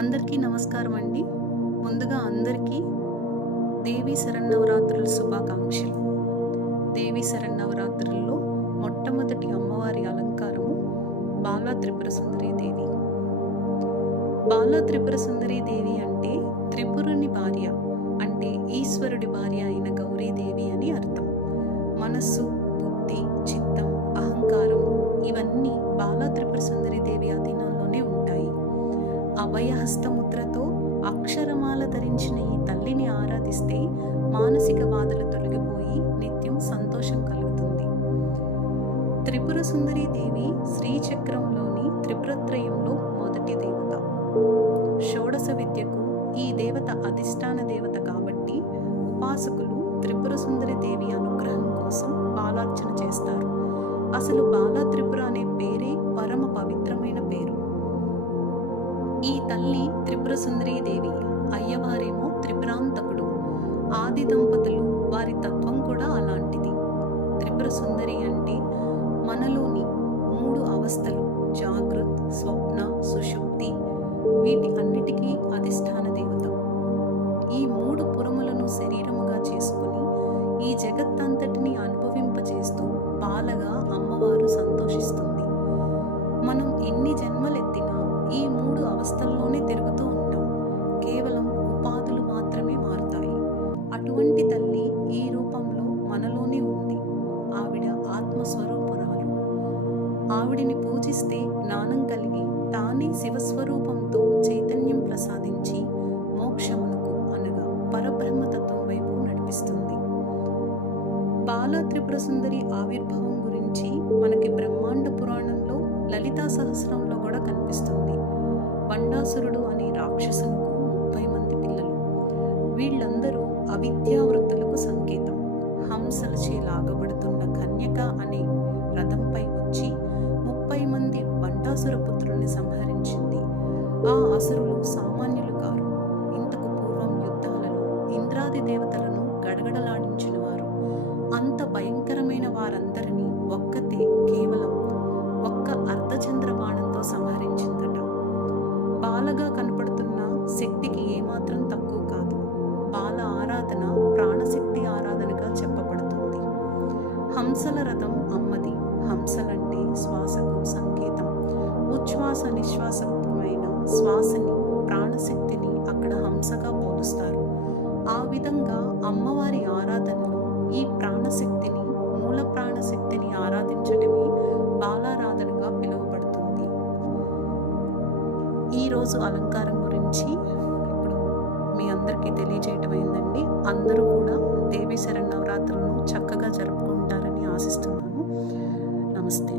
అందరికీ నమస్కారం అండి. ముందుగా అందరికీ దేవీ శరన్నవరాత్రుల శుభాకాంక్షలు. దేవీ శరన్నవరాత్రుల్లో మొట్టమొదటి అమ్మవారి అలంకారము బాలా త్రిపుర సుందరీ దేవి. బాలా త్రిపుర సుందరీ దేవి అంటే త్రిపురుని భార్య, అంటే ఈశ్వరుడి భార్య అయిన గౌరీదేవి అని అర్థం. మనస్సు, బుద్ధి, చిత్తం, అహంకారం ఇవన్నీ బాలా త్రిపుర సుందరీ దేవి అధీనంలోనే ఉంటాయి. అభయహస్తముద్రతో అక్షరమాల ధరించిన ఈ తల్లిని ఆరాధిస్తే మానసిక బాధలు తొలగిపోయి నిత్యం సంతోషం కలుగుతుంది. త్రిపుర సుందరీ దేవి శ్రీచక్రంలోని త్రిపురత్రయంలో మొదటి దేవత. షోడశ విద్యకు ఈ దేవత అధిష్టాన దేవత కాబట్టి ఉపాసకులు త్రిపుర సుందరి దేవి అనుగ్రహం కోసం బాలార్చన చేస్తారు. అసలు బాలా త్రిపుర అనే పేరే పరమ పవిత్రమైన పేరు. ఈ తల్లి త్రిపుర సుందరీ దేవి, అయ్యవారేమో త్రిపురాంతకుడు. ఆది దంపతులు, వారి తత్వం కూడా అలాంటిది. త్రిపుర సుందరి అంటే మనలోని 3 అవస్థలు, జాగృత్, స్వప్న, సుషుప్తి, వీటి అన్నిటికీ అధిష్టాన దేవత. ఈ 3 పురములను శరీరముగా చేసుకుని ఈ జగత్తంతటిని అనుభవింపచేస్తూ బాలగా అమ్మవారు సంతోషిస్తుంది. మనం ఎన్ని జన్మలెత్తినా ఈ 3 అవస్థల్లోనే తిరుగుతూ ఉంటాం. కేవలం ఉపాధులు మాత్రమే మారుతాయి. అటువంటి తల్లి ఈ రూపంలో మనలోనే ఉంది. ఆవిడ ఆత్మస్వరూపురాలు. ఆవిడిని పూజిస్తే జ్ఞానం కలిగి తానే శివస్వరూపంతో చైతన్యం ప్రసాదించి మోక్షమునకు అనగా పరబ్రహ్మతత్వం వైపు నడిపిస్తుంది. బాలా త్రిపుర సుందరి ఆవిర్భావం గురించి మనకి బ్రహ్మాండ పురాణంలో లలితా సహస్రంలో కూడా కనిపిస్తుంది. బండాసురుడు అనే రాక్షసులకు 30 మంది పిల్లలు. వీళ్ళందరూ అవిద్యావృత్తులకు సంకేతం. హంసలచే లాగబడుతున్న కన్యక అనే రథంపై వచ్చి 30 మంది బండాసుర పుత్రుల్ని సంహరించింది. ఆ అసురులు సామాన్యులు కారు. ఇంతకు పూర్వం యుద్ధాలలో ఇంద్రాది దేవతలను గడగడలాడించిన వారు. అంత భయంకరమైన వారందరినీ ఒక్కతే కేవలం ఒక్క అర్ధచంద్ర బాణంతో సంహరించిందట. బాలగా కనపడుతున్న శక్తికి ఏమాత్రం తక్కువ కాదు. బాల ఆరాధన ప్రాణశక్తి ఆరాధనగా చెప్పబడుతుంది. హంసల రథం అమ్మది. హంసలంటే శ్వాసకు సంకేతం. ఉచ్ఛ్వాస నిశ్వాసమైన శ్వాసని, ప్రాణశక్తిని అక్కడ హంసగా పోలుస్తారు. ఆ విధంగా అమ్మవారి ఆరాధనలో ఈ ప్రాణశక్తిని, మూల ప్రాణశక్తిని ఆరాధించటమే బాలారాధనగా పిలువబడుతుంది. ఈరోజు అలంకారం గురించి ఇప్పుడు మీ అందరికీ తెలియజేయటం అయిందండి. అందరూ కూడా దేవీ శరన్నవరాత్రులను చక్కగా జరుపుకుంటారని ఆశిస్తున్నాను. నమస్తే.